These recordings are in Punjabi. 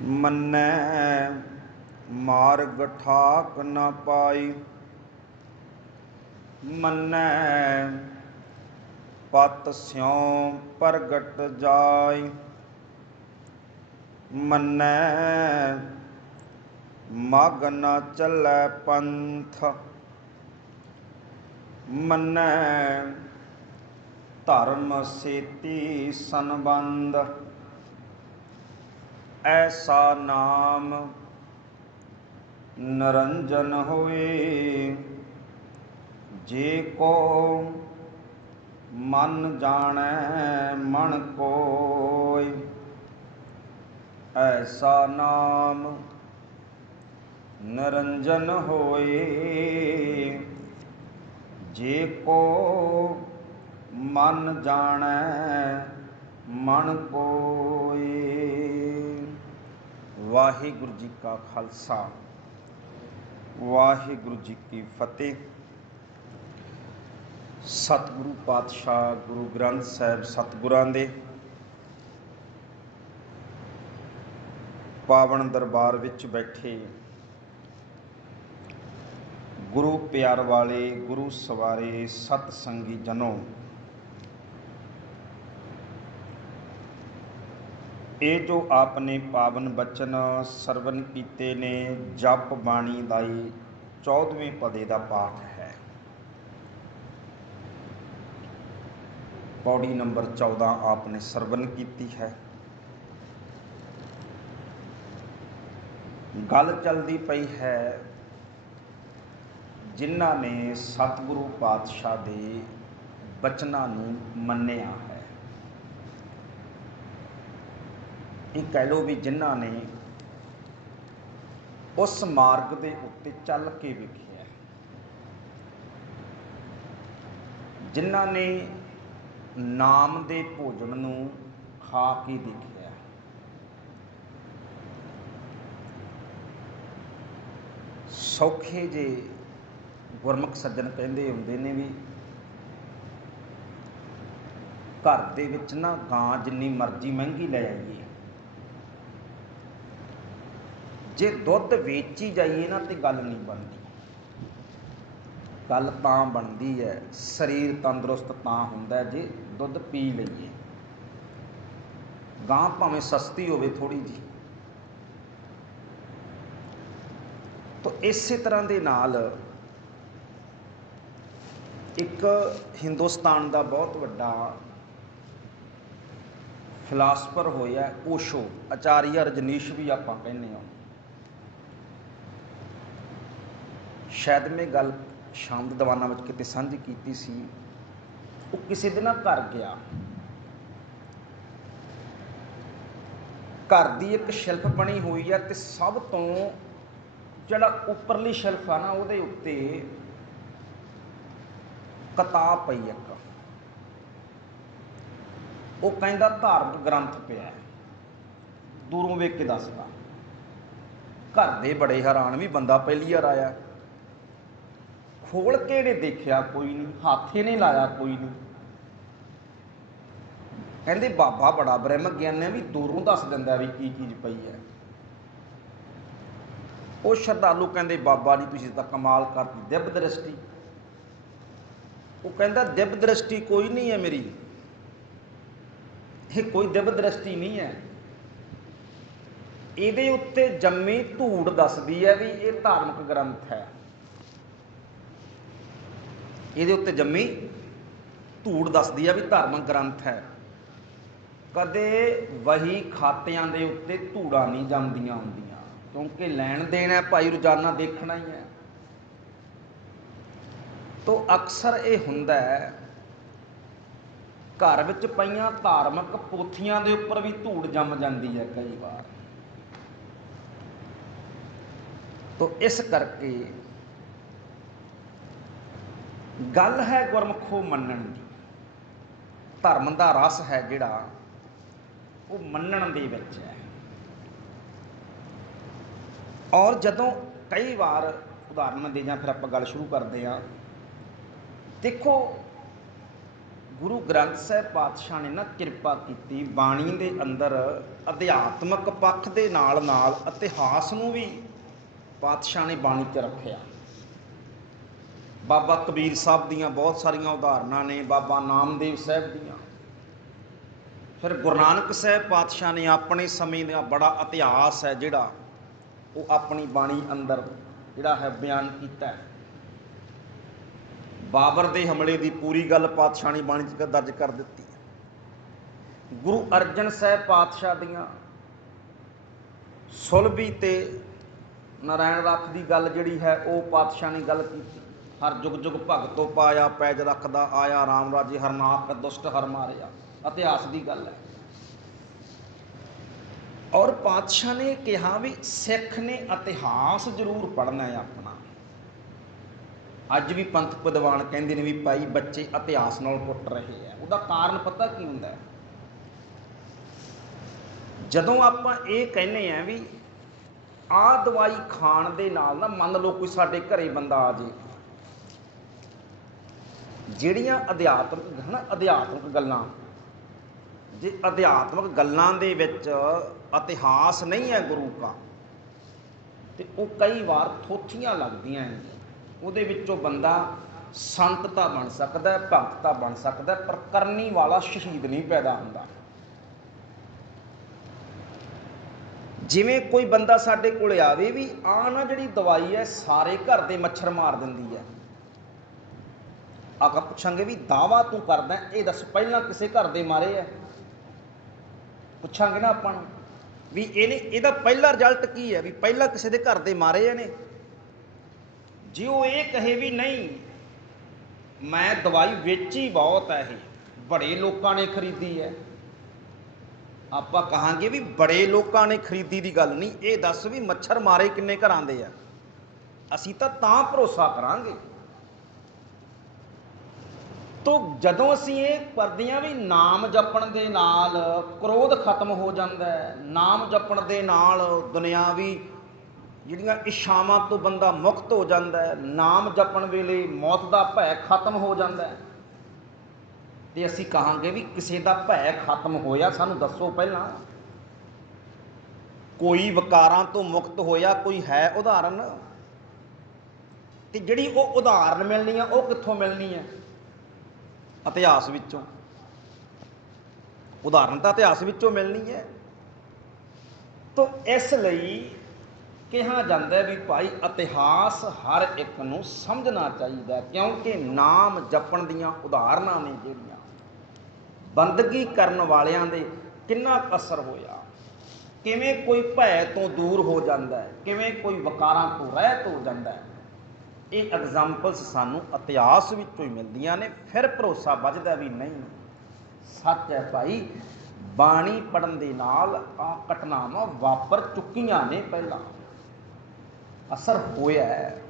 मन्नै मार्ग ठाक न पाई। मन्नै पत स्यों प्रगट जाय। मन्नै मग न चलै पंथ। मन्नै धर्म सेती संबंध। ऐसा नाम निरंजन होए। जे को मन जानै मन कोय। ऐसा नाम निरंजन होए। जे को मन जानै मन कोय। वाहिगुरु जी का खालसा वाहिगुरु जी की फतेह। सतगुरु पातशाह गुरु ग्रंथ साहिब सतगुरां दे पावन दरबार विच बैठे गुरु प्यार वाले गुरु सवारे सतसंगी जनों, ये जो आपने पावन बचन सरवण कीते ने जप बाणी दाई 14वें पदे का पाठ है। पौड़ी नंबर 14 आपने सरवण कीती है। गल चलती पई है जिन्हां ने सतगुरु पातशाह दे बचनां नूं मन्निया है। ये कह लो भी जिन्हां ने उस मार्ग दे उत्ते चल के वेखिया, जिन्हां ने नाम दे भोजन नूं खा के देखिया। सौखे जे गुरमुख सज्जन कहते हुंदे ने भी घर दे विच ना गां जिन्नी मर्जी महंगी लै आईए, जे दुध वेची जाइए ना तो गल नहीं बनती। गल तां बनती है, शरीर तंदुरुस्त तां हुंदा है जे दुध पी लईए। गां भावें सस्ती होवे थोड़ी जी। तो इसे तरह दे नाल एक हिंदुस्तान का बहुत वड्डा फिलासफर होया ओशो, आचार्य रजनीश भी आपां कहने हो। शायद मैं गल शाम दे दीवाना विच किते साझी कीती सी। वो किसी दिन घर गया, घर की एक शिल्प बनी हुई है तो सब तो जिहड़ा उपरली शिल्प है ना उहदे उत्ते किताब पई एक, वो कहंदा धार्मिक ग्रंथ पिया। दूरों वेख के दसदा, घर दे बड़े हैरान भी बंदा पहली बार आया। खोल के इहने देखिया कोई नहीं, हत्थ ही नहीं लाया कोई नहीं। कहंदे बाबा बड़ा ब्रह्म ज्ञानी है भी दूरों दस दिंदा भी की चीज़ पई है। वो श्रद्धालु कहंदे बाबा जी तुसीं तां कमाल करती, दिव्य दृष्टि। वो कहंदा दिव्य दृष्टि कोई नहीं है मेरी, ये कोई दिव्य दृष्टि नहीं है। ਇਹਦੇ ਉੱਤੇ जम्मी धूड़ दसदी है भी ये धार्मिक ग्रंथ है। ਇਹਦੇ ਉੱਤੇ जम्मी धूड़ दसदी है भी धार्मिक ग्रंथ है। कदे वही खातियां दे उत्ते धूड़ा नहीं जमदियां हुंदियां, क्योंकि लैण देण है भाई, रोजाना देखना ही है। तो अक्सर ये हुंदा है घर विच पईयां धार्मिक पोथियां दे उपर भी धूड़ जम जाती है कई बार। तो इस करके गल है गुरमुखो मन्नण दी। धर्म का रस है जिहड़ा वो मन्नण दे विच है। और जदों कई बार उदाहरण दें फिर आप गल शुरू करते हैं। देखो ਗੁਰੂ ਗ੍ਰੰਥ ਸਾਹਿਬ ਪਾਤਸ਼ਾਹ ਨੇ ਨਾ ਕਿਰਪਾ ਕੀਤੀ, ਬਾਣੀ ਦੇ ਅੰਦਰ ਅਧਿਆਤਮਕ ਪੱਖ ਦੇ ਨਾਲ ਨਾਲ ਇਤਿਹਾਸ ਨੂੰ ਵੀ ਪਾਤਸ਼ਾਹ ਨੇ ਬਾਣੀ 'ਚ ਰੱਖਿਆ। ਬਾਬਾ ਕਬੀਰ ਸਾਹਿਬ ਦੀਆਂ ਬਹੁਤ ਸਾਰੀਆਂ ਉਦਾਹਰਨਾਂ ਨੇ, ਬਾਬਾ ਨਾਮਦੇਵ ਸਾਹਿਬ ਦੀਆਂ। ਫਿਰ ਗੁਰੂ ਨਾਨਕ ਸਾਹਿਬ ਪਾਤਸ਼ਾਹ ਨੇ ਆਪਣੇ ਸਮੇਂ ਦਾ ਬੜਾ ਇਤਿਹਾਸ ਹੈ ਜਿਹੜਾ ਉਹ ਆਪਣੀ ਬਾਣੀ ਅੰਦਰ ਜਿਹੜਾ ਹੈ ਬਿਆਨ ਕੀਤਾ। ਬਾਬਰ ਦੇ ਹਮਲੇ ਦੀ ਪੂਰੀ ਗੱਲ ਪਾਤਸ਼ਾਹ ਨੇ ਬਾਣੀ 'ਚ ਦਰਜ ਕਰ ਦਿੱਤੀ। ਗੁਰੂ ਅਰਜਨ ਸਾਹਿਬ ਪਾਤਸ਼ਾਹ ਦੀਆਂ ਸੁਲਭੀ ਤੇ ਨਾਰਾਇਣ ਰੱਖ ਦੀ ਗੱਲ ਜਿਹੜੀ ਹੈ ਉਹ ਪਾਤਸ਼ਾਹ ਨੇ ਗੱਲ ਕੀਤੀ। ਹਰ ਜੁਗ ਜੁਗ ਭਗਤੋ ਪਾਇਆ, ਪੈਜ ਰੱਖਦਾ ਆਇਆ, ਰਾਮ ਰਾਜੇ ਹਰਨਾਕ ਦੁਸ਼ਟ ਹਰ ਮਾਰਿਆ। ਇਤਿਹਾਸ ਦੀ ਗੱਲ ਹੈ। ਔਰ ਪਾਤਸ਼ਾਹ ਨੇ ਕਿਹਾ ਵੀ ਸਿੱਖ ਨੇ ਇਤਿਹਾਸ ਜ਼ਰੂਰ ਪੜ੍ਹਨਾ ਹੈ ਆਪਣਾ। ਅੱਜ ਵੀ ਪੰਥ ਵਿਦਵਾਨ ਕਹਿੰਦੇ ਨੇ ਵੀ ਭਾਈ ਬੱਚੇ ਇਤਿਹਾਸ ਨਾਲ ਟੁੱਟ ਰਹੇ ਆ। ਉਹਦਾ ਕਾਰਨ ਪਤਾ ਕੀ ਹੁੰਦਾ ਹੈ? ਜਦੋਂ ਆਪਾਂ ਇਹ ਕਹਿੰਦੇ ਆ ਵੀ ਆਹ ਦਵਾਈ ਖਾਣ ਦੇ ਨਾਲ ਨਾ, ਮੰਨ ਲਓ ਕੋਈ ਸਾਡੇ ਘਰੇ ਬੰਦਾ ਆ ਜੇ, ਜਿਹੜੀਆਂ ਅਧਿਆਤਮਕ ਗੱਲਾਂ, ਜੇ ਅਧਿਆਤਮਕ ਗੱਲਾਂ ਦੇ ਵਿੱਚ ਇਤਿਹਾਸ ਨਹੀਂ ਹੈ ਗੁਰੂ ਕਾ, ਤੇ ਉਹ ਕਈ ਵਾਰ ਥੋਥੀਆਂ ਲੱਗਦੀਆਂ ਨੇ। ਉਹਦੇ ਵਿੱਚੋਂ ਬੰਦਾ ਸੰਤ ਤਾਂ ਬਣ ਸਕਦਾ, ਭਗਤ ਤਾਂ ਬਣ ਸਕਦਾ, ਪਰ ਕਰਨੀ ਵਾਲਾ ਸ਼ਹੀਦ ਨਹੀਂ ਪੈਦਾ ਹੁੰਦਾ। ਜਿਵੇਂ ਕੋਈ ਬੰਦਾ ਸਾਡੇ ਕੋਲ ਆਵੇ ਵੀ ਆਹ ਨਾ ਜਿਹੜੀ ਦਵਾਈ ਹੈ ਸਾਰੇ ਘਰ ਦੇ ਮੱਛਰ ਮਾਰ ਦਿੰਦੀ ਹੈ। ਆਪਾਂ ਪੁੱਛਾਂਗੇ ਵੀ ਦਾਵਾ ਤੂੰ ਕਰਦਾ ਇਹ ਦੱਸ ਪਹਿਲਾਂ ਕਿਸੇ ਘਰ ਦੇ ਮਾਰੇ ਹੈ? ਪੁੱਛਾਂਗੇ ਨਾ ਆਪਾਂ ਨੂੰ ਵੀ ਇਹਦਾ ਪਹਿਲਾ ਰਿਜ਼ਲਟ ਕੀ ਹੈ, ਵੀ ਪਹਿਲਾਂ ਕਿਸੇ ਦੇ ਘਰ ਦੇ ਮਾਰੇ ਇਹਨੇ? ਜੇ ਉਹ ਇਹ ਕਹੇ ਵੀ ਨਹੀਂ ਮੈਂ ਦਵਾਈ ਵੇਚੀ ਬਹੁਤ ਹੈ, ਇਹ ਬੜੇ ਲੋਕਾਂ ਨੇ ਖਰੀਦੀ ਹੈ, ਆਪਾਂ ਕਹਾਂਗੇ ਵੀ ਬੜੇ ਲੋਕਾਂ ਨੇ ਖਰੀਦੀ ਦੀ ਗੱਲ ਨਹੀਂ, ਇਹ ਦੱਸ ਵੀ ਮੱਛਰ ਮਾਰੇ ਕਿੰਨੇ ਘਰਾਂ ਦੇ ਆ, ਅਸੀਂ ਤਾਂ ਭਰੋਸਾ ਕਰਾਂਗੇ। ਤੋ ਜਦੋਂ ਅਸੀਂ ਇਹ ਕਰਦੇ ਹਾਂ ਵੀ ਨਾਮ ਜਪਣ ਦੇ ਨਾਲ ਕ੍ਰੋਧ ਖਤਮ ਹੋ ਜਾਂਦਾ ਹੈ, ਨਾਮ ਜਪਣ ਦੇ ਨਾਲ ਦੁਨਿਆਵੀ ਜਿਹੜੀਆਂ ਇੱਛਾਵਾਂ ਤੋਂ ਬੰਦਾ ਮੁਕਤ ਹੋ ਜਾਂਦਾ ਹੈ, ਨਾਮ ਜਪਣ ਵੇਲੇ ਮੌਤ ਦਾ ਭੈ ਖਤਮ ਹੋ ਜਾਂਦਾ ਹੈ, ਤੇ ਅਸੀਂ ਕਹਾਂਗੇ ਵੀ ਕਿਸੇ ਦਾ ਭੈ ਖਤਮ ਹੋਇਆ ਸਾਨੂੰ ਦੱਸੋ ਪਹਿਲਾਂ। ਕੋਈ ਵਿਕਾਰਾਂ ਤੋਂ ਮੁਕਤ ਹੋਇਆ ਕੋਈ ਹੈ ਉਦਾਹਰਨ? ਤੇ ਜਿਹੜੀ ਉਹ ਉਦਾਹਰਨ ਮਿਲਣੀ ਆ ਉਹ ਕਿੱਥੋਂ ਮਿਲਣੀ ਹੈ? ਇਤਿਹਾਸ ਵਿੱਚੋਂ। ਉਦਾਹਰਨ ਤਾਂ ਇਤਿਹਾਸ ਵਿੱਚੋਂ ਮਿਲਣੀ ਹੈ। ਤਾਂ ਇਸ ਲਈ ਕਿਹਾ ਜਾਂਦਾ ਵੀ ਭਾਈ ਇਤਿਹਾਸ ਹਰ ਇੱਕ ਨੂੰ ਸਮਝਣਾ ਚਾਹੀਦਾ, ਕਿਉਂਕਿ ਨਾਮ ਜਪਣ ਦੀਆਂ ਉਦਾਹਰਨਾਂ ਨੇ ਜਿਹੜੀਆਂ ਬੰਦਗੀ ਕਰਨ ਵਾਲਿਆਂ ਦੇ ਕਿੰਨਾ ਕੁ ਅਸਰ ਹੋਇਆ, ਕਿਵੇਂ ਕੋਈ ਭੈ ਤੋਂ ਦੂਰ ਹੋ ਜਾਂਦਾ ਹੈ, ਕਿਵੇਂ ਕੋਈ ਵਿਕਾਰਾਂ ਤੋਂ ਰਹਿਤ ਹੋ ਜਾਂਦਾ ਹੈ। ਇਹ ਐਗਜ਼ਾਮਪਲਸ ਸਾਨੂੰ ਇਤਿਹਾਸ ਵਿੱਚੋਂ ਹੀ ਮਿਲਦੀਆਂ ਨੇ। ਫਿਰ ਭਰੋਸਾ ਵੱਜਦਾ ਵੀ ਨਹੀਂ ਸੱਚ ਹੈ ਭਾਈ, ਬਾਣੀ ਪੜ੍ਹਨ ਦੇ ਨਾਲ ਆ ਘਟਨਾਵਾਂ ਵਾਪਰ ਚੁੱਕੀਆਂ ਨੇ, ਪਹਿਲਾਂ ਅਸਰ ਹੋਇਆ ਹੈ।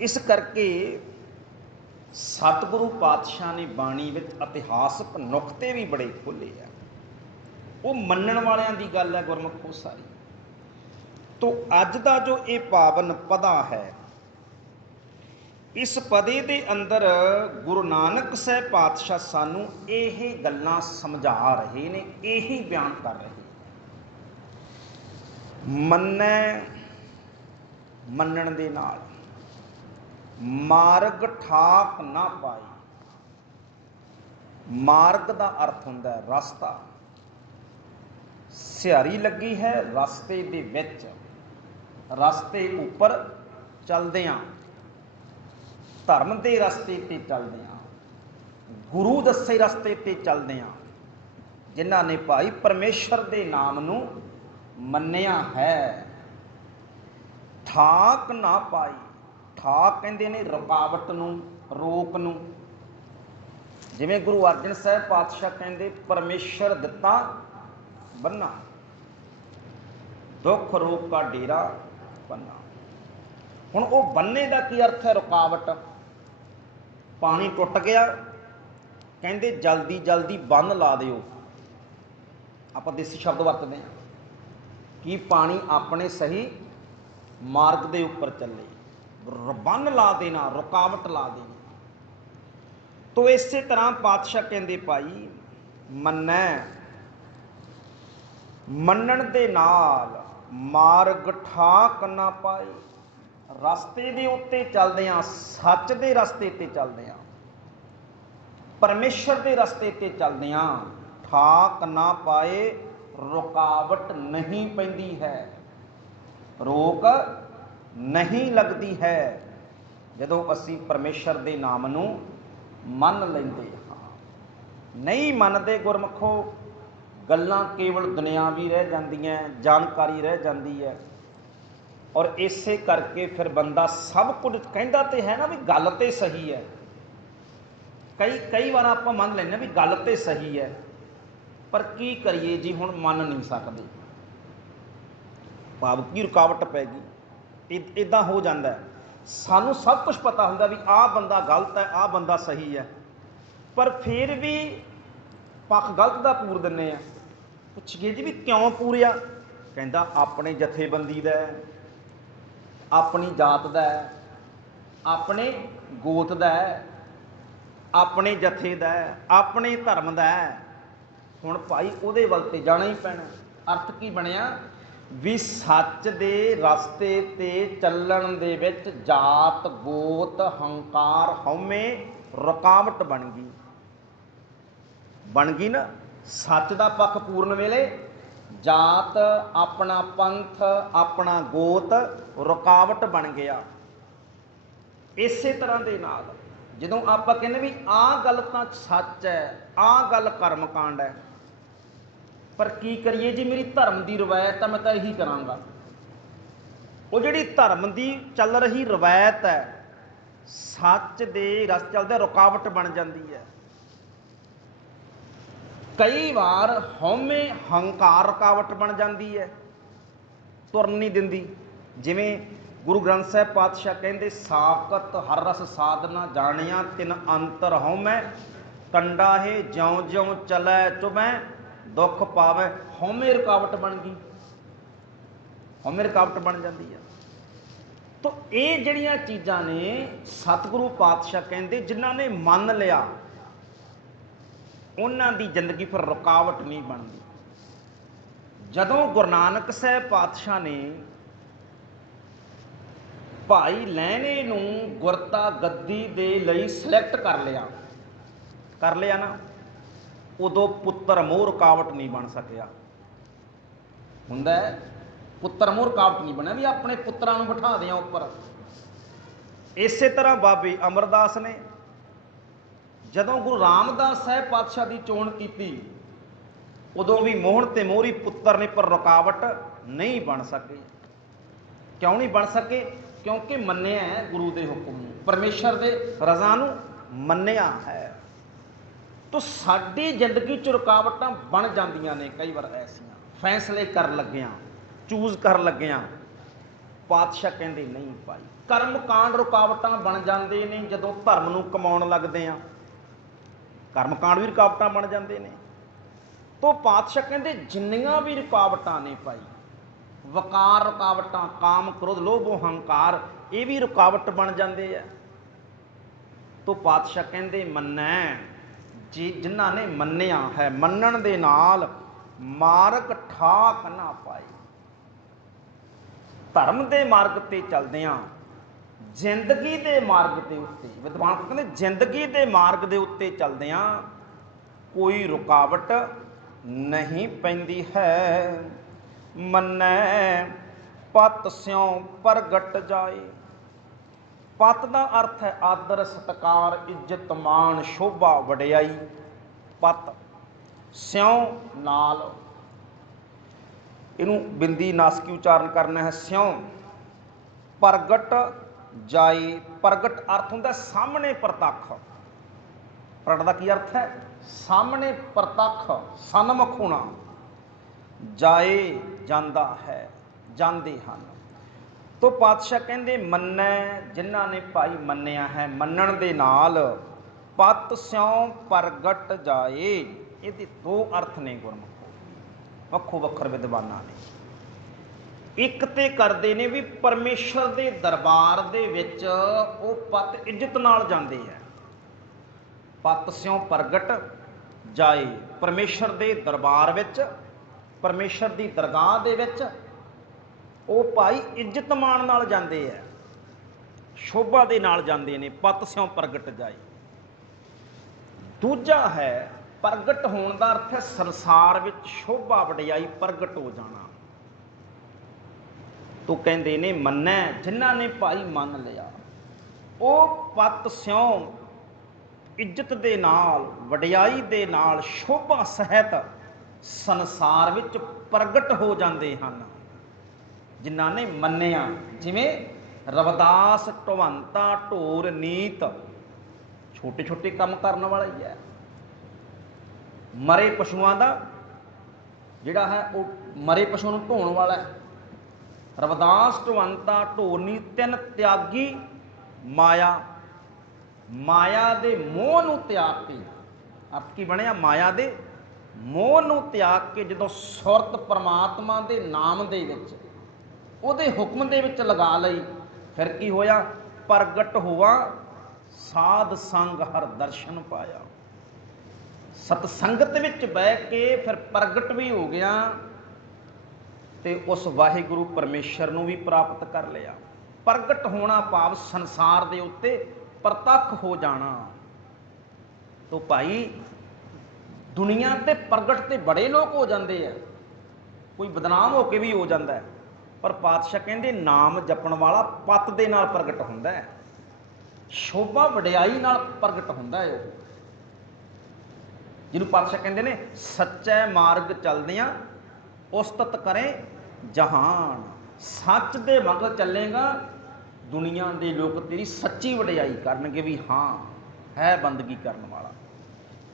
ਇਸ ਕਰਕੇ ਸਤਿਗੁਰੂ ਪਾਤਸ਼ਾਹ ਨੇ ਬਾਣੀ ਵਿੱਚ ਇਤਿਹਾਸਕ ਨੁਕਤੇ ਵੀ ਬੜੇ ਖੋਲ੍ਹੇ ਆ। ਉਹ ਮੰਨਣ ਵਾਲਿਆਂ ਦੀ ਗੱਲ ਹੈ ਗੁਰਮੁਖੋ ਸਾਰੀ। ਤੋ ਅੱਜ ਦਾ ਜੋ ਇਹ ਪਾਵਨ ਪਦਾ ਹੈ, ਇਸ ਪਦੇ ਦੇ ਅੰਦਰ ਗੁਰੂ ਨਾਨਕ ਸਾਹਿਬ ਪਾਤਸ਼ਾਹ ਸਾਨੂੰ ਇਹ ਗੱਲਾਂ ਸਮਝਾ ਰਹੇ ਨੇ, ਇਹੀ ਬਿਆਨ ਕਰ ਰਹੇ ਨੇ। ਮੰਨਣ ਦੇ ਨਾਲ ਮਾਰਗ ਠਾਕ ਨਾ ਪਾਈ। ਮਾਰਗ ਦਾ ਅਰਥ ਹੁੰਦਾ ਹੈ ਰਸਤਾ। ਸਿਹਾਰੀ ਲੱਗੀ ਹੈ ਰਸਤੇ ਦੇ ਵਿੱਚ, ਰਸਤੇ ਉੱਪਰ ਚੱਲਦਿਆਂ, ਧਰਮ ਦੇ ਰਸਤੇ 'ਤੇ ਚੱਲਦਿਆਂ, ਗੁਰੂ ਦੱਸੇ ਰਸਤੇ 'ਤੇ ਚੱਲਦਿਆਂ, ਜਿਨ੍ਹਾਂ ਨੇ ਭਾਈ ਪਰਮੇਸ਼ਰ ਦੇ ਨਾਮ ਨੂੰ ਮੰਨਿਆ ਹੈ। ਠਾਕ ਨਾ ਪਾਈ। ਠਾਕ ਕਹਿੰਦੇ ਨੇ ਰੁਕਾਵਟ ਨੂੰ, ਰੋਕ ਨੂੰ। ਜਿਵੇਂ ਗੁਰੂ ਅਰਜਨ ਸਾਹਿਬ ਪਾਤਸ਼ਾਹ ਕਹਿੰਦੇ ਪਰਮੇਸ਼ਰ ਦਿੱਤਾ ਬੰਨਾ, ਦੁੱਖ ਰੋਗ ਕਾ ਡੇਰਾ ਬੰਨਾ। ਹੁਣ ਉਹ ਬੰਨੇ ਦਾ ਕੀ ਅਰਥ ਹੈ? ਰੁਕਾਵਟ। ਪਾਣੀ ਟੁੱਟ ਗਿਆ, ਕਹਿੰਦੇ ਜਲਦੀ ਜਲਦੀ ਬੰਨ ਲਾ ਦਿਓ। ਆਪਾਂ ਦੇਸੀ ਸ਼ਬਦ ਵਰਤਦੇ ਹਾਂ ਕਿ ਪਾਣੀ ਆਪਣੇ ਸਹੀ ਮਾਰਗ ਦੇ ਉੱਪਰ ਚੱਲੇ। ਬੰਨ ਲਾ ਦੇਣਾ, ਰੁਕਾਵਟ ਲਾ ਦੇਣੀ। तो इस तरह पातशाह कहते भाई मन्नै मन्नण दे नाल मार्ग ਠਾਕ ना पाए। रस्ते दे उत्ते चलदियां, सच दे रस्ते ते चलदियां, परमेश्वर दे रस्ते ते चलदियां ਠਾਕ ना पाए, रुकावट नहीं पैंदी है, रोक नहीं लगती है जदों असी परमेश्वर दे नाम नूं मन लैंदे हां। नहीं मनदे गुरमुखो, गल्लां केवल दुनियावी रह जांदियां, जानकारी रह जाती है। और इसे करके फिर बंदा सब कुछ कहता तो है ना भी गल तो सही है, कई बार आप मन लें भी गल तो सही है, पर की करिए जी हुण मन नहीं सकते, भाव की रुकावट पै गई। इदां हो जाता है। सानू सब कुछ पता होंदा भी आ बंदा गलत है, आ बंदा सही है, पर फिर भी पक्ष गलत का पूर दिंने आ। पुछिए जी भी क्यों पूरिया, कहता अपने जथेबंदी दा, अपनी जात दा, अपने गोत दा, अपने जथे दा, अपने धर्म दा। हुण भाई उहदे वल ते जाना ही पैना। अर्थ की बनिया भी सच दे रस्ते ते चलण दे विच जात गोत हंकार हउमे रुकावट बन गई ना। सच का पक्ष पूर्ण वेले जात अपना पंथ अपना गोत रुकावट बन गया। इस तरह के नाल जदों आप कहने भी आ गल तो सच है, आ गल कर्म कांड है, पर की करिए जी मेरी धर्म की रवायत है, मैं तो यही कराँगा। वो जी धर्म की चल रही रवायत है, सच दे रस चलते रुकावट बन जाती है। कई बार हौमे हंकार रुकावट बन जाती है, तुरन नहीं दिंदी। जिमें गुरु ग्रंथ साहिब पातशाह कहते साकत हर रस साधना जानिया तिन अंतर हौमै कंडा है ज्यों ज्यों चलै चुभै दुख पावे। हौमे रुकावट बन गई, हौमे रुकावट बन जाती है। तो ये जड़ियाँ चीज़ां ने सतगुरु पातशाह कहते जिन्हों ने मन लिया उन्हों की जिंदगी फिर रुकावट नहीं बनती। जदों गुरु नानक साहब पातशाह ने भाई लहने नूं गुरता गद्दी दे लई सिलेक्ट कर लिया ना, उदों पुत्र मोह रुकावट नहीं बन सकिया। हुंदा है पुत्र मोह रुकावट नहीं बनया भी अपने पुत्रां नूं बिठा दियां उपर। इस तरह बाबे अमरदास ने जदों गुरु रामदास साहब पातशाह की चोण की उदों भी मोहन ते मोहरी पुत्र ने, पर रुकावट नहीं बन सके। क्यों नहीं बन सके? क्योंकि मन्निया है गुरु के हुक्म नूं, परमेश्वर के रज़ा नूं मन्निया है। तो साडी जिंदगी च रुकावटां बन जांदियां ने कई बार ऐसियां, फैसले कर लग्गियां चूज कर लग्गियां। पातशाह कहते नहीं भाई, कर्म कांड रुकावटां बन जाते हैं जदों धर्म नूं कमाउण लगदे आ, कर्म कांड भी रुकावटां बन जाते हैं। तो पातशाह कहते जिन्नियां भी रुकावटां ने भाई, वकार रुकावटां काम क्रोध लोभ हंकार, ये भी रुकावट बन जाते हैं। तो पातशाह कहते मन्नै जी जिन्हां ने मन्निया है, मन्नण दे नाल मार्ग ਠਾਕ ना पाए। धर्म के मार्ग ते चलदियां जिंदगी के मार्ग के उत्ते, विद्वान कहते जिंदगी के मार्ग के उत्ते चलदियां कोई रुकावट नहीं पैंदी है। मन्नै पत स्यों प्रगट जाए। पत का अर्थ है आदर सत्कार इज्जत मान शोभा वडियाई। पत स्यों नाल, इनू बिंदी नासकी उच्चारण करना है, स्यों प्रगट जाए। प्रगट अर्थ होंदा सामने प्रतख, प्रगट का की अर्थ है सामने प्रतख सन्मुख होना। जाए जांदा है, जाते हैं। तो पातशाह कहते मन्नै जिन्हां ने भाई मन्निया है, मन्नण दे नाल पत स्यों प्रगट जाए। ये दो अर्थ ने गुरमुखो, वक्खो वक्खर विद्वानां ने। एक ते करते ने भी परमेश्वर के दरबार दे विच वो पत इज्जत नाल जाते हैं, ਪਤ ਸਿਉ ਪ੍ਰਗਟ ਜਾਏ। ਪਰਮੇਸ਼ਰ ਦੇ ਦਰਬਾਰ ਵਿੱਚ, ਪਰਮੇਸ਼ਰ ਦੀ ਦਰਗਾਹ ਦੇ ਵਿੱਚ ਉਹ ਭਾਈ ਇੱਜ਼ਤ ਮਾਣ ਨਾਲ ਜਾਂਦੇ ਆ, ਸ਼ੋਭਾ ਦੇ ਨਾਲ ਜਾਂਦੇ ਨੇ। ਪਤ ਸਿਉ ਪ੍ਰਗਟ ਜਾਏ। ਦੂਜਾ ਹੈ ਪ੍ਰਗਟ ਹੋਣ ਦਾ ਅਰਥ ਹੈ ਸੰਸਾਰ ਵਿੱਚ ਸ਼ੋਭਾ ਵਡਿਆਈ ਪ੍ਰਗਟ ਹੋ ਜਾਣਾ। ਤੋ ਕਹਿੰਦੇ ਨੇ ਮੰਨੈ, ਜਿਨ੍ਹਾਂ ਨੇ ਭਾਈ ਮੰਨ ਲਿਆ, ਉਹ ਪਤ ਸਿਉ ਇੱਜ਼ਤ ਦੇ ਨਾਲ, ਵਡਿਆਈ ਦੇ ਨਾਲ, ਸ਼ੋਭਾ ਸਹਿਤ ਸੰਸਾਰ ਵਿੱਚ ਪ੍ਰਗਟ ਹੋ ਜਾਂਦੇ ਹਨ। ਜਿਨ੍ਹਾਂ ਨੇ ਮੰਨਿਆ, ਜਿਵੇਂ ਰਵਿਦਾਸ ਢਵੰਤਾ ਢੋਰ ਨੀਤ, ਛੋਟੇ ਛੋਟੇ ਕੰਮ ਕਰਨ ਵਾਲਾ ਹੀ ਹੈ। ਮਰੇ ਪਸ਼ੂਆਂ ਦਾ ਜਿਹੜਾ ਹੈ ਉਹ ਮਰੇ ਪਸ਼ੂ ਨੂੰ ਢੋਣ ਵਾਲਾ ਹੈ। ਰਵਿਦਾਸ ਢਵੰਤਾ ਢੋਰ ਨੀਤ, ਤਿੰਨ ਤਿਆਗੀ ਮਾਇਆ, ਮਾਇਆ ਦੇ ਮੋਹ ਨੂੰ ਤਿਆਗ ਕੇ। ਅਰਥ ਕੀ ਬਣਿਆ? ਮਾਇਆ ਦੇ ਮੋਹ ਨੂੰ ਤਿਆਗ ਕੇ ਜਦੋਂ ਸੁਰਤ ਪਰਮਾਤਮਾ ਦੇ ਨਾਮ ਦੇ ਵਿੱਚ, ਉਹਦੇ ਹੁਕਮ ਦੇ ਵਿੱਚ ਲਗਾ ਲਈ, ਫਿਰ ਕੀ ਹੋਇਆ? ਪ੍ਰਗਟ ਹੋਆ ਸਾਧ ਸੰਗ ਹਰ ਦਰਸ਼ਨ ਪਾਇਆ। ਸਤਸੰਗਤ ਵਿੱਚ ਬਹਿ ਕੇ ਫਿਰ ਪ੍ਰਗਟ ਵੀ ਹੋ ਗਿਆ ਤੇ ਉਸ ਵਾਹਿਗੁਰੂ ਪਰਮੇਸ਼ਰ ਨੂੰ ਵੀ ਪ੍ਰਾਪਤ ਕਰ ਲਿਆ। ਪ੍ਰਗਟ ਹੋਣਾ ਭਾਵ ਸੰਸਾਰ ਦੇ ਉੱਤੇ ਪ੍ਰਤੱਖ ਹੋ ਜਾਣਾ। ਤੋ ਭਾਈ ਦੁਨੀਆ ਤੇ ਪ੍ਰਗਟ ਤੇ ਬੜੇ ਲੋਕ ਹੋ ਜਾਂਦੇ ਆ, ਕੋਈ ਬਦਨਾਮ ਹੋ ਕੇ ਵੀ ਹੋ ਜਾਂਦਾ ਹੈ, ਪਰ ਪਾਤਸ਼ਾਹ ਕਹਿੰਦੇ ਨਾਮ ਜਪਣ ਵਾਲਾ ਪਤ ਦੇ ਨਾਲ ਪ੍ਰਗਟ ਹੁੰਦਾ ਹੈ, ਸ਼ੋਭਾ ਵਡਿਆਈ ਨਾਲ ਪ੍ਰਗਟ ਹੁੰਦਾ ਹੈ। ਉਹ ਜਿਹਨੂੰ ਪਾਤਸ਼ਾਹ ਕਹਿੰਦੇ ਨੇ ਸੱਚੇ ਮਾਰਗ ਚੱਲਦਿਆਂ ਉਸਤਤ ਕਰੇ ਜਹਾਨ। ਸੱਚ ਦੇ ਮਗਰ ਚੱਲੇਗਾ, ਦੁਨੀਆ ਦੇ ਲੋਕ ਤੇਰੀ ਸੱਚੀ ਵਡਿਆਈ ਕਰਨਗੇ ਵੀ ਹਾਂ ਹੈ ਬੰਦਗੀ ਕਰਨ ਵਾਲਾ।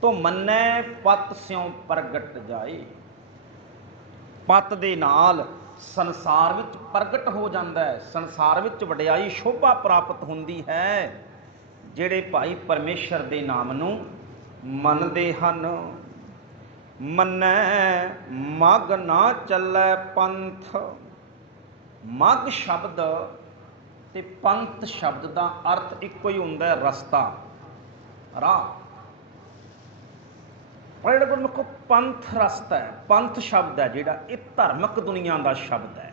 ਤੋ ਮੰਨੈ ਪਤ ਸਿਉ ਪ੍ਰਗਟ ਜਾਏ। ਪਤ ਦੇ ਨਾਲ ਸੰਸਾਰ ਵਿੱਚ ਪ੍ਰਗਟ ਹੋ ਜਾਂਦਾ ਹੈ, ਸੰਸਾਰ ਵਿੱਚ ਵਡਿਆਈ ਸ਼ੋਭਾ ਪ੍ਰਾਪਤ ਹੁੰਦੀ ਹੈ। ਜਿਹੜੇ ਭਾਈ ਪਰਮੇਸ਼ਰ ਦੇ ਨਾਮ ਨੂੰ ਮੰਨਦੇ ਹਨ। ਮੰਨੈ ਮਗ ਨਾ ਚੱਲੈ ਪੰਥ। ਮਗ ਸ਼ਬਦ ਤੇ ਪੰਥ ਸ਼ਬਦ ਦਾ ਅਰਥ ਇੱਕੋ ਹੀ ਹੁੰਦਾ ਹੈ, ਰਸਤਾ, ਰਾਹ। ਪਰ ਜਿਹੜਾ ਗੁਰਮੁਖੋ ਪੰਥ ਰਸਤਾ ਹੈ, ਪੰਥ ਸ਼ਬਦ ਹੈ ਜਿਹੜਾ, ਇਹ ਧਾਰਮਿਕ ਦੁਨੀਆ ਦਾ ਸ਼ਬਦ ਹੈ।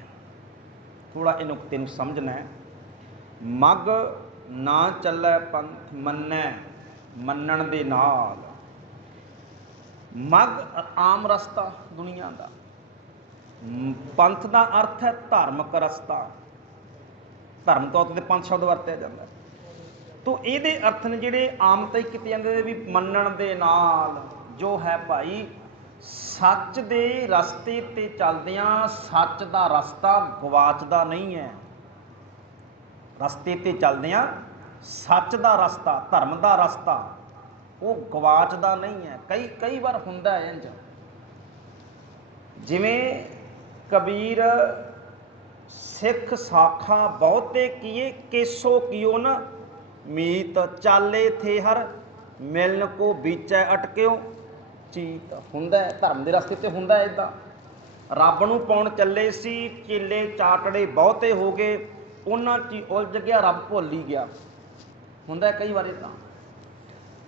ਥੋੜਾ ਇਹ ਨੁਕਤੇ ਨੂੰ ਸਮਝਣਾ ਹੈ। ਮਗ ਨਾ ਚੱਲੈ ਪੰਥ, ਮੰਨੈ ਮੰਨਣ ਦੇ ਨਾਲ। ਮਗ ਆਮ ਰਸਤਾ ਦੁਨੀਆ ਦਾ, ਪੰਥ ਦਾ ਅਰਥ ਹੈ ਧਾਰਮਿਕ ਰਸਤਾ। ਧਰਮ ਤੌਰ ਤੇ ਪੰਥ ਸ਼ਬਦ ਵਰਤਿਆ ਜਾਂਦਾ। ਤੋ ਇਹਦੇ ਅਰਥ ਨੇ ਜਿਹੜੇ ਆਮ ਤਾਂ ਹੀ ਕੀਤੇ ਜਾਂਦੇ ਵੀ ਮੰਨਣ ਦੇ ਨਾਲ, ਜੋ ਹੈ ਭਾਈ ਸੱਚ ਦੇ ਰਸਤੇ ਤੇ ਚੱਲਦਿਆਂ, ਸੱਚ ਦਾ ਰਸਤਾ ਗਵਾਚਦਾ ਨਹੀਂ ਹੈ। ਰਸਤੇ ਤੇ ਚੱਲਦਿਆਂ ਸੱਚ ਦਾ ਰਸਤਾ, ਧਰਮ ਦਾ ਰਸਤਾ, ਉਹ ਗਵਾਚਦਾ ਨਹੀਂ ਹੈ। ਕਈ ਵਾਰ ਹੁੰਦਾ ਹੈ ਇੰਝ, ਜਿਵੇਂ ਕਬੀਰ ਸਿੱਖ ਸਾਖਾ ਬਹੁਤੇ ਕੀਏ, ਕੇਸੋ ਕੀਓ ਨਾ ਮੀਤ। ਚਾਲੇ ਥੇ ਹਰ ਮਿਲਨ ਕੋ ਬੀਚੈ ਅਟਕਿਓ ਚੀਤ। ਹੁੰਦਾ ਹੈ ਧਰਮ ਦੇ ਰਸਤੇ ਤੇ, ਹੁੰਦਾ ਹੈ ਇੱਦਾਂ। ਰੱਬ ਨੂੰ ਪਾਉਣ ਚੱਲੇ ਸੀ, ਚੇਲੇ ਚਾਟੜੇ ਬਹੁਤੇ ਹੋ ਗਏ, ਉਹਨਾਂ 'ਚ ਹੀ ਉਲਝ ਗਿਆ, ਰੱਬ ਭੁੱਲ ਹੀ ਗਿਆ। ਹੁੰਦਾ ਕਈ ਵਾਰ ਇੱਦਾਂ।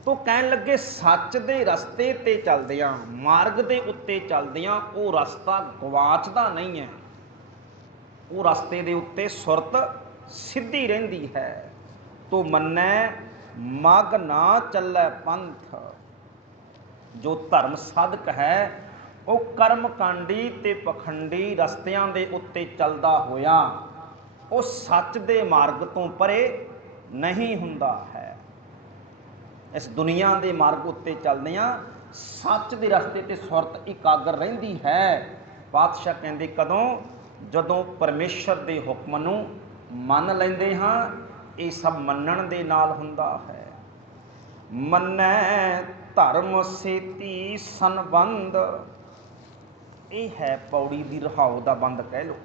ਤੋ ਕਹਿਣ ਲੱਗੇ ਸੱਚ ਦੇ ਰਸਤੇ ਤੇ ਚੱਲਦਿਆਂ, ਮਾਰਗ ਦੇ ਉੱਤੇ ਚੱਲਦਿਆਂ, ਉਹ ਰਸਤਾ ਗਵਾਚਦਾ ਨਹੀਂ ਹੈ। ਉਹ ਰਸਤੇ ਦੇ ਉੱਤੇ ਸੁਰਤ ਸਿੱਧੀ ਰਹਿੰਦੀ ਹੈ। ਤੋ ਮੰਨੈ ਮਗ ਨਾ ਚੱਲੈ ਪੰਥ। ਜੋ ਧਰਮ ਸਾਧਕ ਹੈ ਉਹ ਕਰਮ ਕਾਂਡੀ ਤੇ ਪਖੰਡੀ ਰਸਤਿਆਂ ਦੇ ਉੱਤੇ ਚੱਲਦਾ ਹੋਇਆ ਉਹ ਸੱਚ ਦੇ ਮਾਰਗ ਤੋਂ ਪਰੇ ਨਹੀਂ ਹੁੰਦਾ ਹੈ। ਇਸ ਦੁਨੀਆ ਦੇ ਮਾਰਗ ਉੱਤੇ ਚੱਲਦਿਆਂ ਸੱਚ ਦੇ ਰਸਤੇ ਤੇ ਸੁਰਤ ਇਕਾਗਰ ਰਹਿੰਦੀ ਹੈ। ਪਾਤਸ਼ਾਹ ਕਹਿੰਦੇ ਕਦੋਂ? ਜਦੋਂ ਪਰਮੇਸ਼ਰ ਦੇ ਹੁਕਮ ਨੂੰ ਮੰਨ ਲੈਂਦੇ ਹਾਂ। ਇਹ ਸਭ ਮੰਨਣ ਦੇ ਨਾਲ ਹੁੰਦਾ ਹੈ। ਮੰਨੈ ਧਰਮ ਸੇਤੀ ਸੰਬੰਧ। ਇਹ ਹੈ ਪੌੜੀ ਦੀ ਰਹਾਉ ਦਾ ਬੰਦ ਕਹਿ ਲਓ।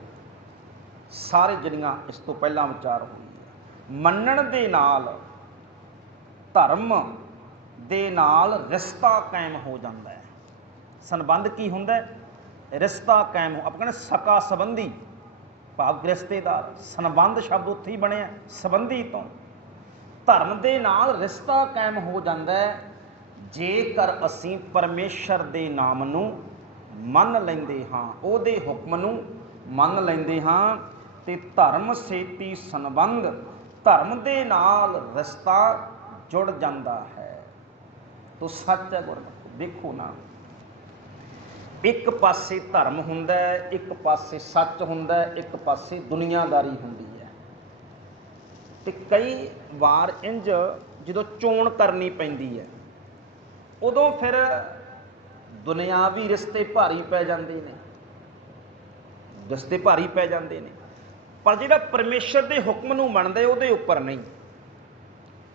ਸਾਰੇ ਜਿਹੜੀਆਂ ਇਸ ਤੋਂ ਪਹਿਲਾਂ ਵਿਚਾਰ ਹੋਈ। ਮੰਨਣ ਦੇ ਨਾਲ, ਧਰਮ ਦੇ ਨਾਲ ਰਿਸ਼ਤਾ ਕਾਇਮ ਹੋ ਜਾਂਦਾ ਹੈ। ਸੰਬੰਧ ਕੀ ਹੁੰਦਾ ਹੈ? ਰਿਸ਼ਤਾ ਕਾਇਮ ਹੋ, ਆਪਾਂ ਕਹਿੰਦੇ ਸਕਾ ਸੰਬੰਧੀ ਭਾਵ ਰਿਸ਼ਤੇਦਾਰ। ਸੰਬੰਧ ਸ਼ਬਦ ਉੱਥੇ ਹੀ ਬਣਿਆ ਸੰਬੰਧੀ ਤੋਂ। ਧਰਮ ਦੇ ਨਾਲ ਰਿਸ਼ਤਾ ਕਾਇਮ ਹੋ ਜਾਂਦਾ ਹੈ ਜੇਕਰ ਅਸੀਂ ਪਰਮੇਸ਼ਰ ਦੇ ਨਾਮ ਨੂੰ ਮੰਨ ਲੈਂਦੇ ਹਾਂ, ਉਹਦੇ ਹੁਕਮ ਨੂੰ ਮੰਨ ਲੈਂਦੇ ਹਾਂ, ਤੇ ਧਰਮ ਸੇਤੀ ਸੰਬੰਧ, ਧਰਮ ਦੇ ਨਾਲ ਰਿਸ਼ਤਾ ਜੁੜ ਜਾਂਦਾ ਹੈ। ਤੋ ਸੱਚ ਹੈ ਗੁਰਮੁਖੋ, ਦੇਖੋ ਨਾ, ਇੱਕ ਪਾਸੇ ਧਰਮ ਹੁੰਦਾ ਹੈ, ਇੱਕ ਪਾਸੇ ਸੱਚ ਹੁੰਦਾ ਹੈ, ਇੱਕ ਪਾਸੇ ਦੁਨੀਆਦਾਰੀ ਹੁੰਦੀ ਹੈ। ਤੇ ਕਈ ਵਾਰ ਇੰਜ ਜਦੋਂ ਚੋਣ ਕਰਨੀ ਪੈਂਦੀ ਹੈ, ਉਦੋਂ ਫਿਰ ਦੁਨਿਆਵੀ ਰਿਸ਼ਤੇ ਭਾਰੀ ਪੈ ਜਾਂਦੇ ਨੇ, ਰਿਸ਼ਤੇ ਭਾਰੀ ਪੈ ਜਾਂਦੇ ਨੇ। ਪਰ ਜਿਹੜਾ ਪਰਮੇਸ਼ਰ ਦੇ ਹੁਕਮ ਨੂੰ ਮੰਨਦਾ ਉਹਦੇ ਉੱਪਰ ਨਹੀਂ,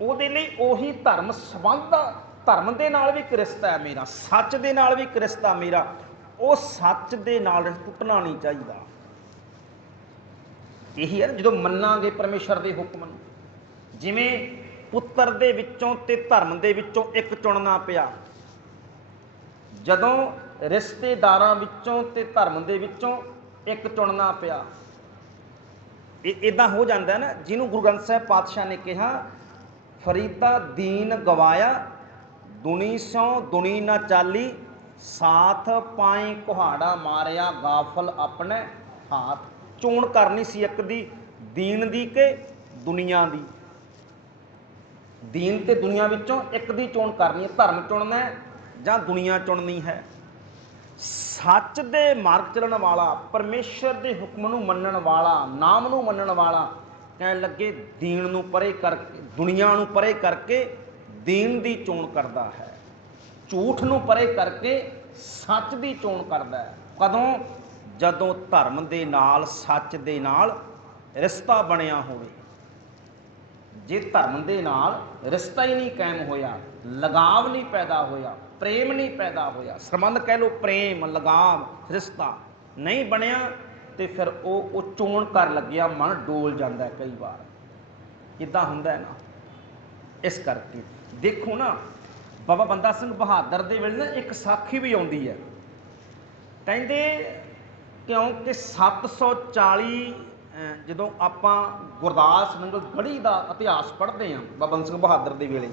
ਉਹਦੇ ਲਈ ਉਹੀ ਧਰਮ ਸੰਬੰਧ, ਧਰਮ ਦੇ ਨਾਲ ਵੀ ਇੱਕ ਰਿਸ਼ਤਾ ਹੈ ਮੇਰਾ, ਸੱਚ ਦੇ ਨਾਲ ਵੀ ਇੱਕ ਰਿਸ਼ਤਾ ਮੇਰਾ, ਉਹ ਸੱਚ ਦੇ ਨਾਲ ਟੁੱਟਣਾ ਨਹੀਂ ਚਾਹੀਦਾ। ਇਹੀ ਹੈ ਨਾ, ਜਦੋਂ ਮੰਨਾਂਗੇ ਪਰਮੇਸ਼ਰ ਦੇ ਹੁਕਮ ਨੂੰ, ਜਿਵੇਂ ਪੁੱਤਰ ਦੇ ਵਿੱਚੋਂ ਤੇ ਧਰਮ ਦੇ ਵਿੱਚੋਂ ਇੱਕ ਚੁਣਨਾ ਪਿਆ, ਜਦੋਂ ਰਿਸ਼ਤੇਦਾਰਾਂ ਵਿੱਚੋਂ ਤੇ ਧਰਮ ਦੇ ਵਿੱਚੋਂ ਇੱਕ ਚੁਣਨਾ ਪਿਆ, ਇਹ ਇੱਦਾਂ ਹੋ ਜਾਂਦਾ ਨਾ, ਜਿਹਨੂੰ ਗੁਰੂ ਗ੍ਰੰਥ ਸਾਹਿਬ ਪਾਤਸ਼ਾਹ ਨੇ ਕਿਹਾ, ਫਰੀਦਾ ਦੀਨ ਗਵਾਇਆ ਦੁਨੀ ਸੋਂ ਦੁਨੀ ਨਾ ਚਾਲੀ, ਸਾਥ ਪਾਈ ਕੁਹਾੜਾ ਮਾਰਿਆ ਗਾਫਲ ਆਪਣੇ ਹਾਥ। ਚੋਣ ਕਰਨੀ ਸੀ ਇੱਕ ਦੀ, ਦੀਨ ਦੀ ਕਿ ਦੁਨੀਆ ਦੀ। ਦੀਨ ਤੇ ਦੁਨੀਆ ਵਿੱਚੋਂ ਇੱਕ ਦੀ ਚੋਣ ਕਰਨੀ ਹੈ, ਧਰਮ ਚੁਣਨਾ ਹੈ ਜਾਂ ਦੁਨੀਆ ਚੁਣਨੀ ਹੈ। ਸੱਚ ਦੇ ਮਾਰਗ ਚੱਲਣ ਵਾਲਾ, ਪਰਮੇਸ਼ਰ ਦੇ ਹੁਕਮ ਨੂੰ ਮੰਨਣ ਵਾਲਾ, ਨਾਮ ਨੂੰ ਮੰਨਣ ਵਾਲਾ, ਕਹਿਣ ਲੱਗੇ ਦੀਨ ਨੂੰ ਪਰੇ ਕਰਕੇ, ਦੁਨੀਆ ਨੂੰ ਪਰੇ ਕਰਕੇ ਦੀਨ ਦੀ ਚੋਣ ਕਰਦਾ ਹੈ, ਝੂਠ ਨੂੰ ਪਰੇ ਕਰਕੇ ਸੱਚ ਦੀ ਚੋਣ ਕਰਦਾ ਹੈ। ਕਦੋਂ? ਜਦੋਂ ਧਰਮ ਦੇ ਨਾਲ, ਸੱਚ ਦੇ ਨਾਲ ਰਿਸ਼ਤਾ ਬਣਿਆ ਹੋਵੇ। ਜੇ ਧਰਮ ਦੇ ਨਾਲ ਰਿਸ਼ਤਾ ਹੀ ਨਹੀਂ ਕਾਇਮ ਹੋਇਆ, ਲਗਾਵ ਨਹੀਂ ਪੈਦਾ ਹੋਇਆ, ਪ੍ਰੇਮ ਨਹੀਂ ਪੈਦਾ ਹੋਇਆ, ਸੰਬੰਧ ਕਹਿ ਲਓ, ਪ੍ਰੇਮ, ਲਗਾਵ, ਰਿਸ਼ਤਾ ਨਹੀਂ ਬਣਿਆ, ਤੇ ਫਿਰ ਉਹ ਚੋਣ ਕਰ ਲੱਗਿਆ ਮਨ ਡੋਲ ਜਾਂਦਾ ਕਈ ਵਾਰ। ਇੱਦਾਂ ਹੁੰਦਾ ਹੈ ਨਾ। ਇਸ ਕਰਕੇ ਦੇਖੋ ਨਾ, ਬਾਬਾ ਬੰਦਾ ਸਿੰਘ ਬਹਾਦਰ ਦੇ ਵੇਲੇ ਨਾ ਇੱਕ ਸਾਖੀ ਵੀ ਆਉਂਦੀ ਹੈ। ਕਹਿੰਦੇ ਕਿਉਂਕਿ 740, ਜਦੋਂ ਆਪਾਂ ਗੁਰਦਾਸ ਨੰਗਲ ਗੜ੍ਹੀ ਦਾ ਇਤਿਹਾਸ ਪੜ੍ਹਦੇ ਹਾਂ ਬਾਬਾ ਬੰਦਾ ਸਿੰਘ ਬਹਾਦਰ ਦੇ ਵੇਲੇ,